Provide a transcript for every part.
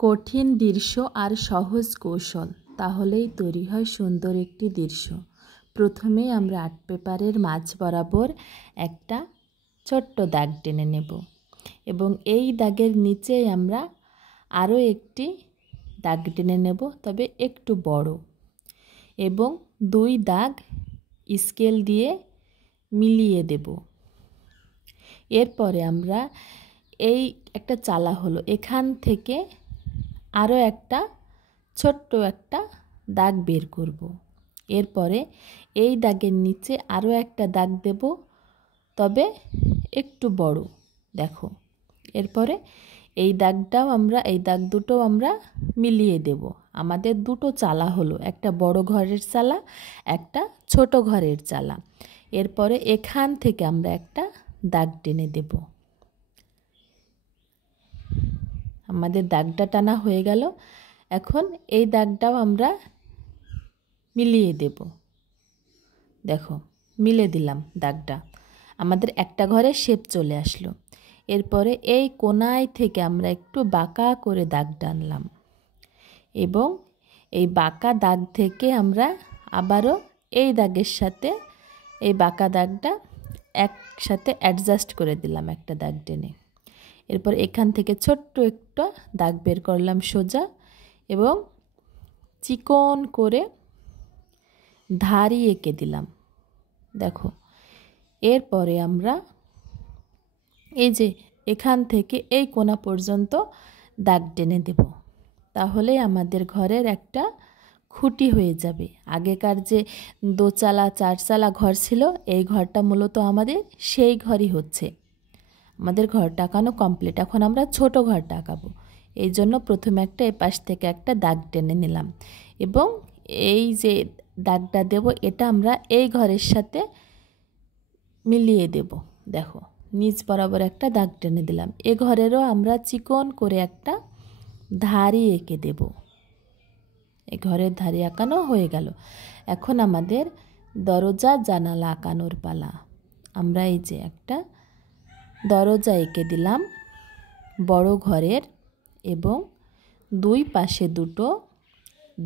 কঠিন দৃশ্য আর সহজ কৌশল, তাহলেই তৈরি হয় সুন্দর একটি দৃশ্য। প্রথমে আমরা আর্ট পেপারের মাঝ বরাবর একটা ছোট্ট দাগ টেনে নেব এবং এই দাগের নিচে আমরা আরও একটি দাগ টেনে নেব, তবে একটু বড়, এবং দুই দাগ স্কেল দিয়ে মিলিয়ে দেব। এরপরে আমরা এই একটা চালা হলো, এখান থেকে আরও একটা ছোট্ট একটা দাগ বের করব। এরপরে এই দাগের নিচে আরও একটা দাগ দেব, তবে একটু বড়, দেখো। এরপরে এই দাগটাও এই দাগ দুটো আমরা মিলিয়ে দেব। আমাদের দুটো চালা হলো, একটা বড় ঘরের চালা, একটা ছোট ঘরের চালা। এরপরে এখান থেকে আমরা একটা দাগ টেনে দেব। আমাদের দাগটা টানা হয়ে গেল। এখন এই দাগটাও আমরা মিলিয়ে দেব। দেখো, মিলে দিলাম দাগটা, আমাদের একটা ঘরের শেপ চলে আসলো। এরপরে এই কোনায় থেকে আমরা একটু বাঁকা করে দাগ টানলাম এবং এই বাঁকা দাগ থেকে আমরা আবারও এই দাগের সাথে এই বাঁকা দাগটা একসাথে অ্যাডজাস্ট করে দিলাম একটা দাগ টেনে। এরপর এখান থেকে ছোট্ট একটা দাগ বের করলাম সোজা এবং চিকন করে ধারি এঁকে দিলাম, দেখো। এরপরে আমরা এই যে এখান থেকে এই কোণা পর্যন্ত দাগ টেনে দেব, তাহলে আমাদের ঘরের একটা খুঁটি হয়ে যাবে। আগেকার যে দোচালা চারচালা ঘর ছিল, এই ঘরটা মূলত আমাদের সেই ঘরই হচ্ছে। আমাদের ঘরটা আঁকানো কমপ্লিট। এখন আমরা ছোট ঘরটা আঁকাবো। এই জন্য প্রথমে একটা এপাশ থেকে একটা দাগ টেনে নিলাম এবং এই যে দাগটা দেব, এটা আমরা এই ঘরের সাথে মিলিয়ে দেব। দেখো, নিচ বরাবর একটা দাগ টেনে দিলাম। এ ঘরেরও আমরা চিকন করে একটা ধারি এঁকে দেব। এই ঘরের ধারি আঁকানো হয়ে গেল। এখন আমাদের দরজা জানালা আঁকানোর পালা। আমরা এই যে একটা দরজা এঁকে দিলাম বড় ঘরের, এবং দুই পাশে দুটো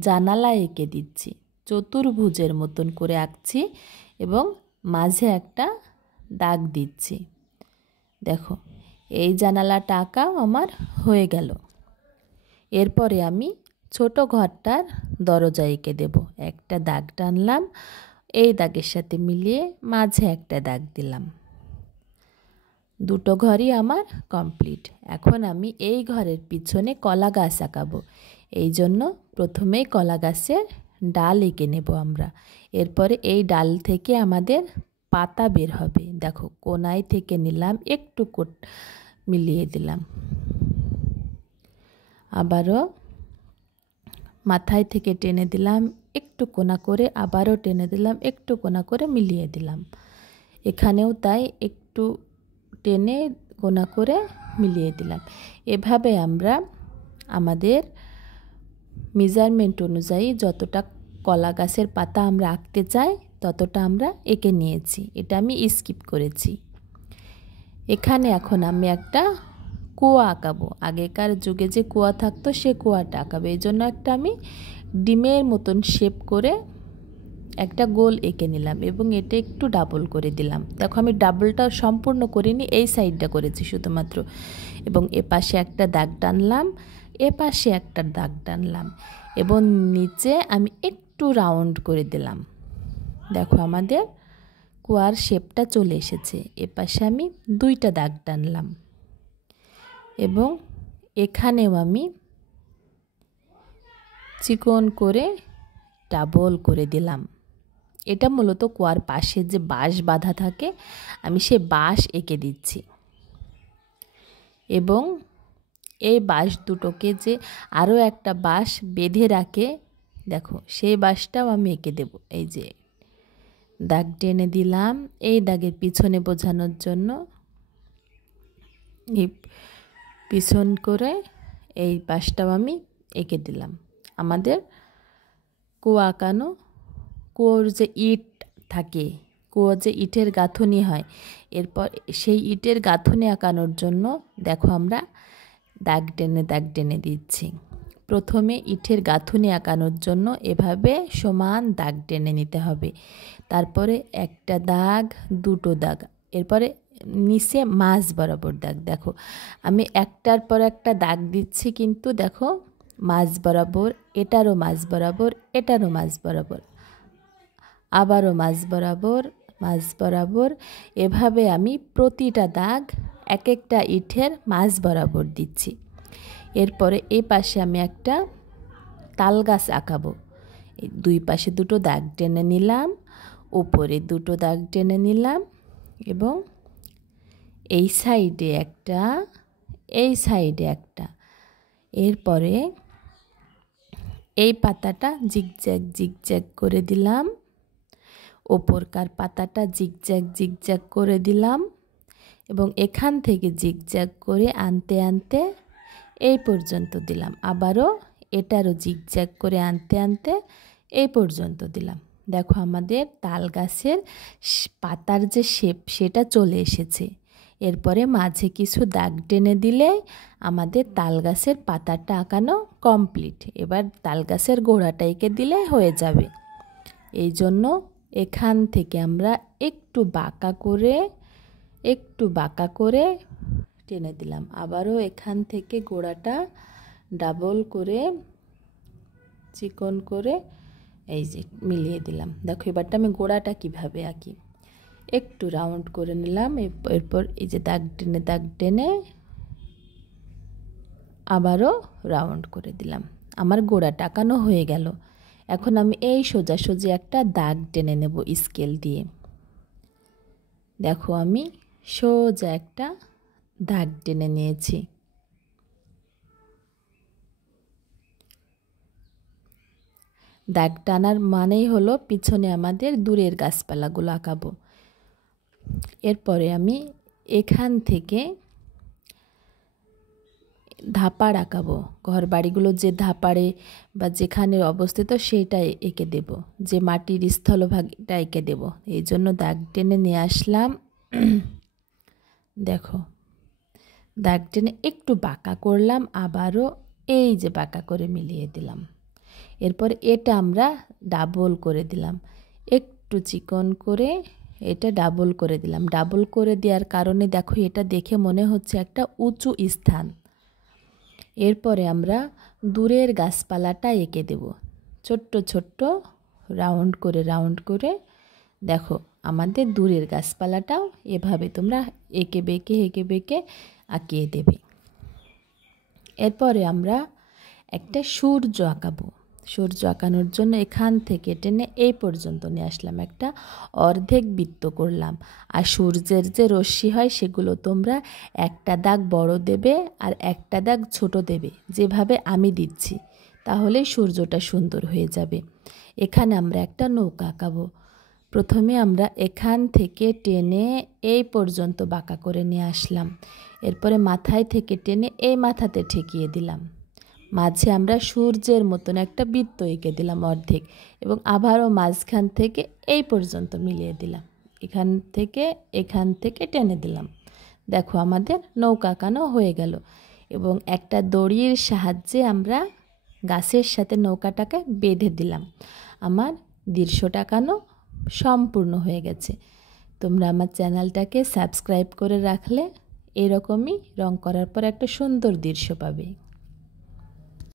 জানালা এঁকে দিচ্ছি। চতুর্ভুজের মতন করে আঁকছি এবং মাঝে একটা দাগ দিচ্ছি। দেখো, এই জানালাটা আঁকাও আমার হয়ে গেল। এরপরে আমি ছোট ঘরটার দরজা এঁকে দেব। একটা দাগ টানলাম, এই দাগের সাথে মিলিয়ে মাঝে একটা দাগ দিলাম। দুটো ঘরই আমার কমপ্লিট। এখন আমি এই ঘরের পিছনে কলা গাছ আঁকাবো। এই জন্য প্রথমেই কলা গাছের ডাল এঁকে নেব আমরা। এরপরে এই ডাল থেকে আমাদের পাতা বের হবে। দেখো, কোনায় থেকে নিলাম, একটু মিলিয়ে দিলাম, আবারও মাথায় থেকে টেনে দিলাম, একটু কোনা করে আবারও টেনে দিলাম, একটু কোনা করে মিলিয়ে দিলাম। এখানেও তাই, একটু টেনে কোনা করে মিলিয়ে দিলাম। এভাবে আমরা আমাদের মেজারমেন্ট অনুযায়ী যতটা কলা গাছের পাতা আমরা আঁকতে চাই ততটা আমরা এঁকে নিয়েছি। এটা আমি স্কিপ করেছি। এখানে এখন আমি একটা কুয়া আঁকাবো। আগেকার যুগে যে কুয়া থাকতো সে কুয়াটা আঁকাবো। এই জন্য একটা আমি ডিমের মতন শেপ করে একটা গোল এঁকে নিলাম এবং এটা একটু ডাবল করে দিলাম। দেখো, আমি ডাবলটা সম্পূর্ণ করিনি, এই সাইডটা করেছি শুধুমাত্র। এবং এপাশে একটা দাগ টানলাম, এপাশে একটা দাগ টানলাম এবং নিচে আমি একটু রাউন্ড করে দিলাম। দেখো, আমাদের কুয়ার শেপটা চলে এসেছে। এপাশে আমি দুইটা দাগ টানলাম এবং এখানেও আমি চিকন করে ডাবল করে দিলাম। এটা মূলত কুয়ার পাশে যে বাঁশ বাঁধা থাকে, আমি সে বাঁশ এঁকে দিচ্ছি। এবং এই বাঁশ দুটোকে যে আরও একটা বাঁশ বেঁধে রাখে, দেখো, সেই বাঁশটাও আমি এঁকে দেব। এই যে দাগ টেনে দিলাম এই দাগের পিছনে বোঝানোর জন্য, এই পিছন করে এই পাশটাও আমি এঁকে দিলাম। আমাদের কুয়া আঁকানো, কুয়োর যে ইট থাকে, কুয়োর যে ইটের গাঁথনি হয়, এরপর সেই ইটের গাঁথনি আঁকানোর জন্য দেখো আমরা দাগ টেনে দিচ্ছি। প্রথমে ইটের গাঁথুনি আঁকানোর জন্য এভাবে সমান দাগ টেনে নিতে হবে। তারপরে একটা দাগ, দুটো দাগ, এরপরে নিচে মাঝ বরাবর দাগ। দেখো আমি একটার পর একটা দাগ দিচ্ছি, কিন্তু দেখো মাঝ বরাবর, এটারও মাঝ বরাবর, এটারও মাঝ বরাবর, আবারও মাঝ বরাবর, মাঝ বরাবর, এভাবে আমি প্রতিটা দাগ এক একটা ইটের মাঝ বরাবর দিচ্ছি। এরপরে এই পাশে আমি একটা তাল গাছ আঁকাবো। দুই পাশে দুটো দাগ টেনে নিলাম, উপরে দুটো দাগ টেনে নিলাম, এবং এই সাইডে একটা, এই সাইডে একটা। এরপরে এই পাতাটা জিগজ্যাগ জিগজ্যাগ করে দিলাম, ওপরকার পাতাটা জিগজ্যাগ জিগজ্যাগ করে দিলাম, এবং এখান থেকে জিগজ্যাগ করে আনতে আনতে এই পর্যন্ত দিলাম। আবারও এটারও জিগজ্যাগ করে আনতে আনতে এই পর্যন্ত দিলাম। দেখো আমাদের তাল গাছের পাতার যে শেপ সেটা চলে এসেছে। এরপরে মাঝে কিছু দাগ টেনে দিলে আমাদের তাল গাছের পাতাটা আঁকানো কমপ্লিট। এবার তাল গাছের গোড়াটা এঁকে দিলে হয়ে যাবে। এই জন্য এখান থেকে আমরা একটু বাঁকা করে টেনে দিলাম। আবারও এখান থেকে গোড়াটা ডাবল করে চিকন করে এই যে মিলিয়ে দিলাম। দেখো এবারটা আমি গোড়াটা কিভাবে আঁকি, একটু রাউন্ড করে নিলাম, এরপর এই যে দাগ টেনে আবারও রাউন্ড করে দিলাম। আমার গোড়াটা আঁকানো হয়ে গেল। এখন আমি এই সোজাসুজি একটা দাগ টেনে নেব স্কেল দিয়ে। দেখো আমি সোজা একটা দাগ টেনে নিয়েছি। দাগ টানার মানেই হলো পিছনে আমাদের দূরের গাছপালাগুলো আঁকাবো। এরপরে আমি এখান থেকে ধাপাড় আঁকাবো। ঘর বাড়িগুলো যে ধাপাড়ে বা যেখানে অবস্থিত সেইটাই এঁকে দেব, যে মাটির স্থলভাগটা এঁকে দেব। এই জন্য দাগ টেনে নিয়ে আসলাম। দেখো দাগ টেনে একটু বাঁকা করলাম, আবারও এই যে বাঁকা করে মিলিয়ে দিলাম। এরপর এটা আমরা ডাবল করে দিলাম, একটু চিকন করে এটা ডাবল করে দিলাম। ডাবল করে দেওয়ার কারণে দেখো এটা দেখে মনে হচ্ছে একটা উঁচু স্থান। এরপরে আমরা দূরের গাছপালাটা এঁকে দেব, ছোট্ট ছোট্ট রাউন্ড করে। দেখো আমাদের দূরের গাছপালাটাও এভাবে তোমরা এঁকে বেঁকে আঁকিয়ে দেবে। এরপরে আমরা একটা সূর্য আঁকাবো। সূর্য আঁকানোর জন্য এখান থেকে টেনে এই পর্যন্ত নিয়ে আসলাম, একটা অর্ধেক বৃত্ত করলাম। আর সূর্যের যে রশ্মি হয় সেগুলো তোমরা একটা দাগ বড় দেবে আর একটা দাগ ছোট দেবে, যেভাবে আমি দিচ্ছি, তাহলে সূর্যটা সুন্দর হয়ে যাবে। এখানে আমরা একটা নৌকা আঁকাবো। প্রথমে আমরা এখান থেকে টেনে এই পর্যন্ত বাঁকা করে নিয়ে আসলাম। এরপরে মাথায় থেকে টেনে এই মাথাতে ঠেকিয়ে দিলাম। মাঝে আমরা সূর্যের মতন একটা বৃত্ত এঁকে দিলাম অর্ধেক, এবং আবারও মাঝখান থেকে এই পর্যন্ত মিলিয়ে দিলাম। এখান থেকে টেনে দিলাম। দেখো আমাদের নৌকা আঁকানো হয়ে গেল। এবং একটা দড়ির সাহায্যে আমরা গাছের সাথে নৌকাটাকে বেঁধে দিলাম। আমার দৃশ্যটা আঁকানো সম্পূর্ণ হয়ে গেছে। তোমরা আমার চ্যানেলটাকে সাবস্ক্রাইব করে রাখলে এরকমই রং করার পর একটা সুন্দর দৃশ্য পাবে।